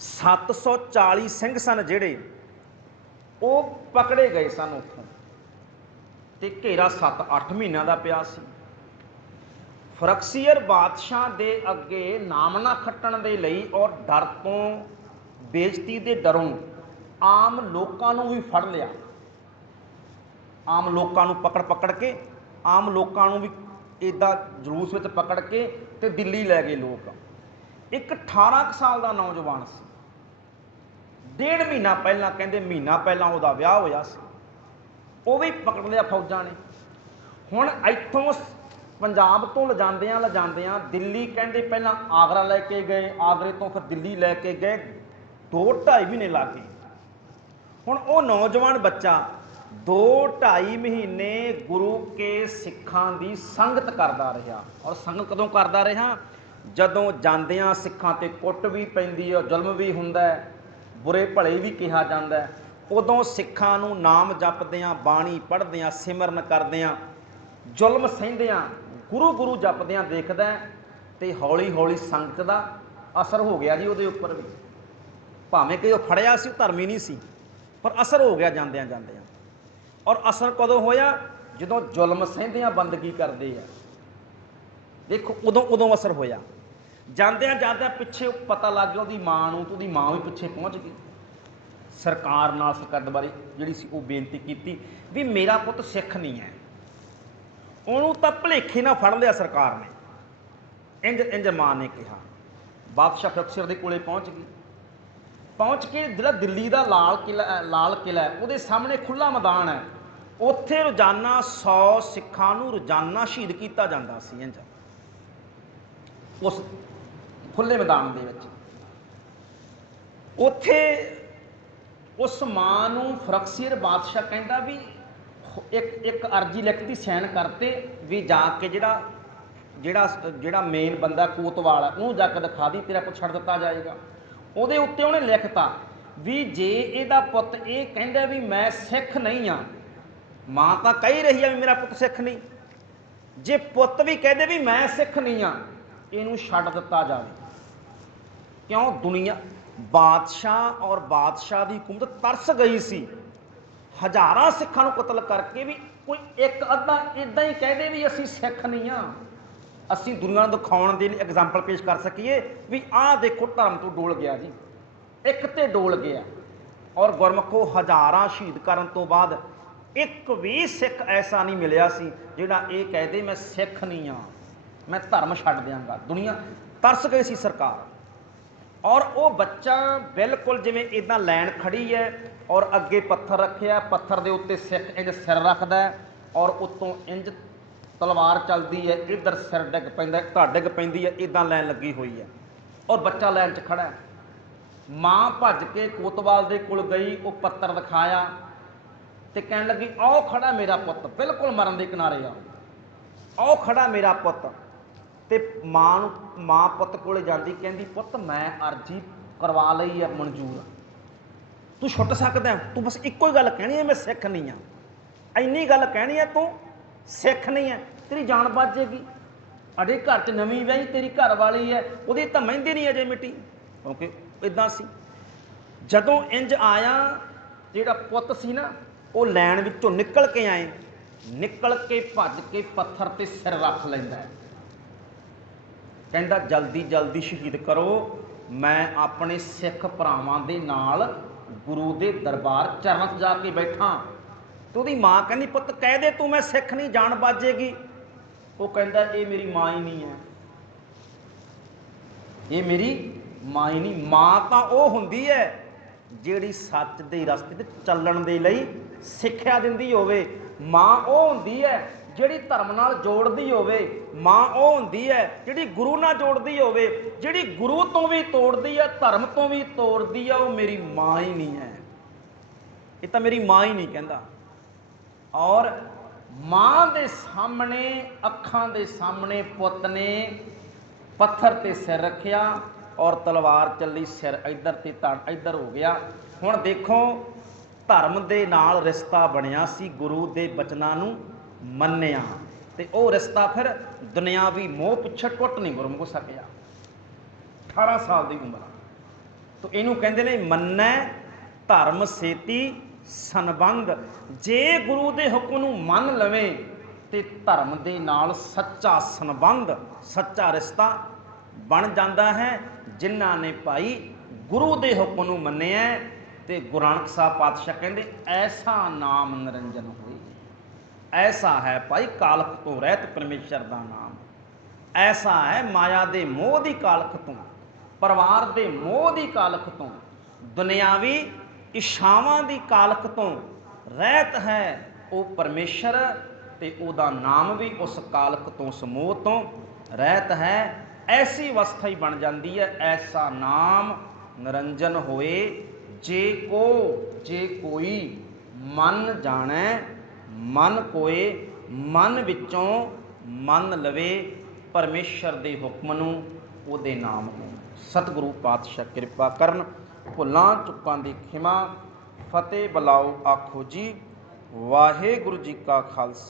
740 ਸਿੰਘ ਸਨ ਜਿਹੜੇ, ਉਹ ਪਕੜੇ ਗਏ ਸਨ ਉੱਥੋਂ, ਤੇ ਘੇਰਾ 7-8 ਮਹੀਨਿਆਂ ਦਾ ਪਿਆ ਸੀ। ਫਰਕਸੀਅਰ ਬਾਦਸ਼ਾਹ ਦੇ ਅੱਗੇ ਨਾਮ ਨਾ ਖੱਟਣ ਦੇ ਲਈ ਔਰ ਡਰ ਤੋਂ, ਬੇਇੱਜ਼ਤੀ ਦੇ ਡਰੋਂ ਆਮ ਲੋਕਾਂ ਨੂੰ ਵੀ ਫੜ ਲਿਆ, ਆਮ ਲੋਕਾਂ ਨੂੰ ਪਕੜ ਕੇ, ਆਮ ਲੋਕਾਂ ਨੂੰ ਵੀ ਇੱਦਾਂ ਜਲੂਸ ਵਿੱਚ ਪਕੜ ਕੇ ਤੇ ਦਿੱਲੀ ਲੈ ਗਏ ਲੋਕ। ਇੱਕ 18 ਸਾਲ ਦਾ ਨੌਜਵਾਨ ਸੀ, 1.5 ਮਹੀਨਾ ਪਹਿਲਾਂ, ਕਹਿੰਦੇ ਮਹੀਨਾ ਪਹਿਲਾਂ ਉਹਦਾ ਵਿਆਹ ਹੋਇਆ ਸੀ, ਉਹ ਵੀ ਪਕੜ ਲਿਆ ਫੌਜਾਂ ਨੇ। ਹੁਣ ਇੱਥੋਂ ਪੰਜਾਬ ਤੋਂ ਲਿਜਾਂਦਿਆਂ ਦਿੱਲੀ, ਕਹਿੰਦੇ ਪਹਿਲਾਂ ਆਗਰਾ ਲੈ ਕੇ ਗਏ, ਆਗਰੇ ਤੋਂ ਫਿਰ ਦਿੱਲੀ ਲੈ ਕੇ ਗਏ, 2-2.5 ਮਹੀਨੇ ਲੱਗ ਗਏ। ਹੁਣ ਉਹ ਨੌਜਵਾਨ ਬੱਚਾ 2-2.5 ਮਹੀਨੇ ਗੁਰੂ ਕੇ ਸਿੱਖਾਂ ਦੀ ਸੰਗਤ ਕਰਦਾ ਰਿਹਾ। ਔਰ ਸੰਗਤ ਕਦੋਂ ਕਰਦਾ ਰਿਹਾ? ਜਦੋਂ ਜਾਂਦਿਆਂ ਸਿੱਖਾਂ ਤੇ ਕੁੱਟ ਵੀ ਪੈਂਦੀ ਹੈ, ਜ਼ੁਲਮ ਵੀ ਹੁੰਦਾ ਹੈ, ਬੁਰੇ ਭਲੇ ਵੀ ਕਿਹਾ ਜਾਂਦਾ ਹੈ, ਉਦੋਂ ਸਿੱਖਾਂ ਨੂੰ ਨਾਮ ਜਪਦਿਆਂ, ਬਾਣੀ ਪੜ੍ਹਦਿਆਂ, ਸਿਮਰਨ ਕਰਦਿਆਂ, ਜ਼ੁਲਮ ਸਹਿੰਦਿਆਂ, ਗੁਰੂ ਜਪਦਿਆਂ ਦੇਖਦਾ, ਤੇ ਹੌਲੀ ਹੌਲੀ ਸੰਗਤ ਦਾ ਅਸਰ ਹੋ ਗਿਆ ਜੀ ਉਹਦੇ ਉੱਪਰ ਵੀ। ਭਾਵੇਂ ਕਿ ਉਹ ਫੜਿਆ ਸੀ, ਉਹ ਧਰਮੀ ਨਹੀਂ ਸੀ, ਪਰ ਅਸਰ ਹੋ ਗਿਆ ਜਾਂਦਿਆਂ। ਔਰ ਅਸਰ ਕਦੋਂ ਹੋਇਆ? ਜਦੋਂ ਜ਼ੁਲਮ ਸਹਿੰਦਿਆਂ ਬੰਦਗੀ ਕਰਦੇ ਆ, ਦੇਖੋ ਉਦੋਂ ਅਸਰ ਹੋਇਆ। ਜਾਂਦਿਆਂ ਪਿੱਛੇ ਪਤਾ ਲੱਗ ਗਿਆ ਉਹਦੀ ਮਾਂ ਨੂੰ, ਤੇ ਉਹਦੀ ਮਾਂ ਵੀ ਪਿੱਛੇ ਪਹੁੰਚ ਗਈ। ਸਰਕਾਰ ਨਾਲ, ਸਰਕਾਰ ਦੁਆਰੇ ਜਿਹੜੀ ਸੀ ਉਹ ਬੇਨਤੀ ਕੀਤੀ ਵੀ ਮੇਰਾ ਪੁੱਤ ਸਿੱਖ ਨਹੀਂ ਹੈ, ਉਹਨੂੰ ਤਾਂ ਭੁਲੇਖੇ ਨਾਲ ਫੜ ਲਿਆ ਸਰਕਾਰ ਨੇ। ਇੰਜ ਮਾਂ ਨੇ ਕਿਹਾ। ਬਾਦਸ਼ਾਹ ਫਰਕਸੀਅਰ ਦੇ ਕੋਲੇ ਪਹੁੰਚ ਕੇ ਜਿਹੜਾ ਦਿੱਲੀ ਦਾ ਲਾਲ ਕਿਲ੍ਹਾ ਉਹਦੇ ਸਾਹਮਣੇ ਖੁੱਲ੍ਹਾ ਮੈਦਾਨ ਹੈ, ਉੱਥੇ ਰੋਜ਼ਾਨਾ 100 ਸਿੱਖਾਂ ਨੂੰ ਰੋਜ਼ਾਨਾ ਸ਼ਹੀਦ ਕੀਤਾ ਜਾਂਦਾ ਸੀ। ਇੰਜ ਉਸ ਖੁੱਲ੍ਹੇ ਮੈਦਾਨ ਦੇ ਵਿੱਚ, ਉੱਥੇ ਉਸ ਮਾਂ ਨੂੰ ਫਰਕਸੀਅਰ ਬਾਦਸ਼ਾਹ ਕਹਿੰਦਾ ਵੀ ਇੱਕ ਅਰਜੀ ਲਿਖਤੀ, ਸਾਈਨ ਕਰਤੇ ਵੀ ਜਾ ਕੇ ਜਿਹੜਾ ਮੇਨ ਬੰਦਾ ਕੋਤਵਾਲ ਹੈ ਉਹਨੂੰ ਜਾ ਕੇ ਦਿਖਾ ਦੀ, ਤੇਰਾ ਪੁੱਤ ਛੱਡ ਦਿੱਤਾ ਜਾਏਗਾ। ਉਹਦੇ ਉੱਤੇ ਉਹਨੇ ਲਿਖਤਾ ਵੀ ਜੇ ਇਹਦਾ ਪੁੱਤ ਇਹ ਕਹਿੰਦਾ ਵੀ ਮੈਂ ਸਿੱਖ ਨਹੀਂ ਹਾਂ, ਮਾਂ ਤਾਂ ਕਹਿ ਰਹੀ ਆ ਵੀ ਮੇਰਾ ਪੁੱਤ ਸਿੱਖ ਨਹੀਂ, ਜੇ ਪੁੱਤ ਵੀ ਕਹਦੇ ਵੀ ਮੈਂ ਸਿੱਖ ਨਹੀਂ ਹਾਂ, ਇਹਨੂੰ ਛੱਡ ਦਿੱਤਾ ਜਾਵੇ। ਕਿਉਂ? ਦੁਨੀਆ ਬਾਦਸ਼ਾਹ ਔਰ ਬਾਦਸ਼ਾਹ ਦੀ ਹਕੂਮਤ ਤਰਸ ਗਈ ਸੀ ਹਜ਼ਾਰਾਂ ਸਿੱਖਾਂ ਨੂੰ ਕਤਲ ਕਰਕੇ ਵੀ ਕੋਈ ਇੱਕ ਅੱਧਾ ਇਦਾਂ ਹੀ ਕਹਿ ਦੇ ਵੀ ਅਸੀਂ ਸਿੱਖ ਨਹੀਂ ਆ, ਅਸੀਂ ਦੁਨੀਆ ਨੂੰ ਦਿਖਾਉਣ ਦੇ ਲਈ ਐਗਜ਼ਾਮਪਲ ਪੇਸ਼ ਕਰ ਸਕੀਏ ਵੀ ਆਹ ਦੇਖੋ ਧਰਮ ਤੋਂ ਡੋਲ ਗਿਆ ਜੀ, ਇੱਕ ਤੇ ਡੋਲ ਗਿਆ। ਔਰ ਗੁਰਮੁਖੋ ਹਜ਼ਾਰਾਂ ਸ਼ਹੀਦ ਕਰਨ ਤੋਂ ਬਾਅਦ ਇੱਕ ਵੀ ਸਿੱਖ ਐਸਾ ਨਹੀਂ ਮਿਲਿਆ ਸੀ ਜਿਹੜਾ ਇਹ ਕਹਿ ਦੇ ਮੈਂ ਸਿੱਖ ਨਹੀਂ ਆ, ਮੈਂ ਧਰਮ ਛੱਡ ਦਿਆਂਗਾ। ਦੁਨੀਆ ਤਰਸ ਗਈ ਸੀ ਸਰਕਾਰ। ਔਰ ਉਹ ਬੱਚਾ ਬਿਲਕੁਲ ਜਿਵੇਂ ਇੱਦਾਂ ਲਾਈਨ ਖੜੀ ਹੈ ਔਰ ਅੱਗੇ ਪੱਥਰ ਰੱਖਿਆ, ਪੱਥਰ ਦੇ ਉੱਤੇ ਸਿੱਖ ਇੰਜ ਸਿਰ ਰੱਖਦਾ ਔਰ ਉੱਤੋਂ ਇੰਜ ਤਲਵਾਰ ਚੱਲਦੀ ਹੈ, ਇੱਧਰ ਸਿਰ ਡਿੱਗ ਪੈਂਦਾ, ਧੜ ਡਿੱਗ ਪੈਂਦੀ ਹੈ, ਇੱਦਾਂ ਲਾਈਨ ਲੱਗੀ ਹੋਈ ਹੈ ਔਰ ਬੱਚਾ ਲਾਈਨ 'ਚ ਖੜਾ ਹੈ। ਮਾਂ ਭੱਜ ਕੇ ਕੋਤਵਾਲ ਦੇ ਕੋਲ ਗਈ, ਉਹ ਪੱਤਰ ਦਿਖਾਇਆ ਤੇ ਕਹਿਣ ਲੱਗੀ ਆਓ ਖੜਾ ਮੇਰਾ ਪੁੱਤ, ਬਿਲਕੁਲ ਮਰਨ ਦੇ ਕਿਨਾਰੇ ਆ, ਆਓ ਖੜਾ ਮੇਰਾ ਪੁੱਤ। ਤੇ ਮਾਂ ਪੁੱਤ ਕੋਲੇ ਜਾਂਦੀ, ਕਹਿੰਦੀ ਪੁੱਤ ਮੈਂ ਅਰਜੀ ਕਰਵਾ ਲਈ ਹੈ ਮਨਜ਼ੂਰ, ਤੂੰ ਛੁੱਟ ਸਕਦਾ, ਤੂੰ ਬਸ ਇੱਕੋ ਹੀ ਗੱਲ ਕਹਿਣੀ ਹੈ ਮੈਂ ਸਿੱਖ ਨਹੀਂ ਆ, ਇੰਨੀ ਗੱਲ ਕਹਿਣੀ ਹੈ ਤੂੰ ਸਿੱਖ ਨਹੀਂ ਹੈ, ਤੇਰੀ ਜਾਨ ਬਚ ਜਾਏਗੀ। ਅੜੇ ਘਰ 'ਚ ਨਵੀਂ ਵਿਆਹੀ ਤੇਰੀ ਘਰ ਵਾਲੀ ਹੈ, ਉਹਦੀ ਤਾਂ ਮਹਿੰਦੀ ਨਹੀਂ ਅਜੇ ਮਿੱਟੀ, ਕਿਉਂਕਿ ਇੱਦਾਂ ਸੀ। ਜਦੋਂ ਇੰਜ ਆਇਆ ਜਿਹੜਾ ਪੁੱਤ ਸੀ ਨਾ ਉਹ ਲੈਣ ਵਿੱਚੋਂ ਨਿਕਲ ਕੇ ਆਏ, ਨਿਕਲ ਕੇ ਭੱਜ ਕੇ ਪੱਥਰ ਤੇ ਸਿਰ ਰੱਖ ਲੈਂਦਾ ਹੈ, ਕਹਿੰਦਾ ਜਲਦੀ ਜਲਦੀ ਸ਼ਹੀਦ ਕਰੋ, ਮੈਂ ਆਪਣੇ ਸਿੱਖ ਭਰਾਵਾਂ ਦੇ ਨਾਲ ਗੁਰੂ ਦੇ ਦਰਬਾਰ ਚਰਨਾਂ 'ਚ ਜਾ ਕੇ ਬੈਠਾ। ਤੇ ਉਹਦੀ ਮਾਂ ਕਹਿੰਦੀ ਪੁੱਤ ਕਹਿ ਦੇ ਤੂੰ ਮੈਂ ਸਿੱਖ ਨਹੀਂ, ਜਾਨ ਬਚ ਜਾਏਗੀ। ਉਹ ਕਹਿੰਦਾ ਇਹ ਮੇਰੀ ਮਾਂ ਹੀ ਨਹੀਂ ਹੈ, ਇਹ ਮੇਰੀ ਮਾਂ ਹੀ ਨਹੀਂ। ਮਾਂ ਤਾਂ ਉਹ ਹੁੰਦੀ ਹੈ ਜਿਹੜੀ ਸੱਚ ਦੇ ਰਸਤੇ ਤੇ ਚੱਲਣ ਦੇ ਲਈ ਸਿੱਖਿਆ ਦਿੰਦੀ ਹੋਵੇ, ਮਾਂ ਉਹ ਹੁੰਦੀ ਹੈ ਜਿਹੜੀ ਧਰਮ ਨਾਲ ਜੋੜਦੀ ਹੋਵੇ, ਮਾਂ ਉਹ ਹੁੰਦੀ ਹੈ ਜਿਹੜੀ ਗੁਰੂ ਨਾਲ ਜੋੜਦੀ ਹੋਵੇ, ਜਿਹੜੀ ਗੁਰੂ ਤੋਂ ਵੀ ਤੋੜਦੀ ਹੈ ਧਰਮ ਤੋਂ ਵੀ ਤੋੜਦੀ ਹੈ, ਉਹ ਮੇਰੀ ਮਾਂ ਹੀ ਨਹੀਂ ਹੈ, ਇਹ ਤਾਂ ਮੇਰੀ ਮਾਂ ਹੀ ਨਹੀਂ ਕਹਿੰਦਾ। ਔਰ ਮਾਂ ਦੇ ਸਾਹਮਣੇ ਅੱਖਾਂ ਦੇ ਸਾਹਮਣੇ ਪੁੱਤ ਨੇ ਪੱਥਰ ਤੇ ਸਿਰ ਰੱਖਿਆ ਔਰ ਤਲਵਾਰ ਚੱਲੀ, ਸਿਰ ਇੱਧਰ ਤੇ ਧੜ ਇੱਧਰ ਹੋ ਗਿਆ। ਹੁਣ ਦੇਖੋ ਧਰਮ ਦੇ ਨਾਲ ਰਿਸ਼ਤਾ ਬਣਿਆ ਸੀ, ਗੁਰੂ ਦੇ ਬਚਨਾਂ ਨੂੰ ਮੰਨਿਆ, ਤੇ ਉਹ ਰਿਸ਼ਤਾ ਫਿਰ ਦੁਨਿਆਵੀ ਮੋਹ ਪਿੱਛੇ ਟੁੱਟ ਨਹੀਂ ਗੁਰਮੁਖ ਸਕਿਆ। 18 ਸਾਲ ਦੀ ਉਮਰ ਤੋਂ ਇਹਨੂੰ ਕਹਿੰਦੇ ਨੇ ਮੰਨੈ ਧਰਮ ਸੇਤੀ ਸੰਬੰਧ। ਜੇ ਗੁਰੂ ਦੇ ਹੁਕਮ ਨੂੰ ਮੰਨ ਲਵੇ ਤੇ ਧਰਮ ਦੇ ਨਾਲ ਸੱਚਾ ਸੰਬੰਧ, ਸੱਚਾ ਰਿਸ਼ਤਾ ਬਣ ਜਾਂਦਾ ਹੈ। ਜਿਨ੍ਹਾਂ ਨੇ ਭਾਈ ਗੁਰੂ ਦੇ ਹੁਕਮ ਨੂੰ ਮੰਨਿਆ ਤੇ ਗੁਰੂ ਨਾਨਕ ਸਾਹਿਬ ਪਾਤਸ਼ਾਹ ਕਹਿੰਦੇ ਐਸਾ ਨਾਮ ਨਿਰੰਜਨ ਹੋਈ, ਐਸਾ ਹੈ ਭਾਈ ਕਾਲਖ ਤੋਂ ਰਹਿਤ ਪਰਮੇਸ਼ਰ ਦਾ ਨਾਮ, ਐਸਾ ਹੈ ਮਾਇਆ ਦੇ ਮੋਹ ਦੀ ਕਾਲਖ ਤੋਂ, ਪਰਿਵਾਰ ਦੇ ਮੋਹ ਦੀ ਕਾਲਖ ਤੋਂ, ਦੁਨਿਆਵੀ ਇਛਾਵਾਂ ਦੀ ਕਾਲਖ ਤੋਂ ਰਹਿਤ ਹੈ ਉਹ ਪਰਮੇਸ਼ਰ, ਤੇ ਉਹਦਾ ਨਾਮ ਵੀ ਉਸ ਕਾਲਖ ਤੋਂ ਸਮੂਹ ਤੋਂ ਰਹਿਤ ਹੈ। ਐਸੀ ਅਵਸਥਾ ਹੀ ਬਣ ਜਾਂਦੀ ਹੈ, ਐਸਾ ਨਾਮ ਨਿਰੰਜਨ ਹੋਏ ਜੇ ਕੋਈ ਮਨ ਜਾਣੈ, ਮਨ ਕੋਏ ਮਨ ਵਿੱਚੋਂ ਮੰਨ ਲਵੇ ਪਰਮੇਸ਼ਰ ਦੇ ਹੁਕਮ ਨੂੰ, ਉਹਦੇ ਨਾਮ ਨੂੰ। ਸਤਿਗੁਰੂ ਪਾਤਸ਼ਾਹ ਕਿਰਪਾ ਕਰਨ, ਭੁੱਲਾਂ ਚੁੱਕਾਂ ਦੀ ਖਿਮਾ, ਫਤਿਹ ਬੁਲਾਓ ਆਖੋ ਜੀ। ਵਾਹਿਗੁਰੂ ਜੀ ਕਾ ਖਾਲਸਾ।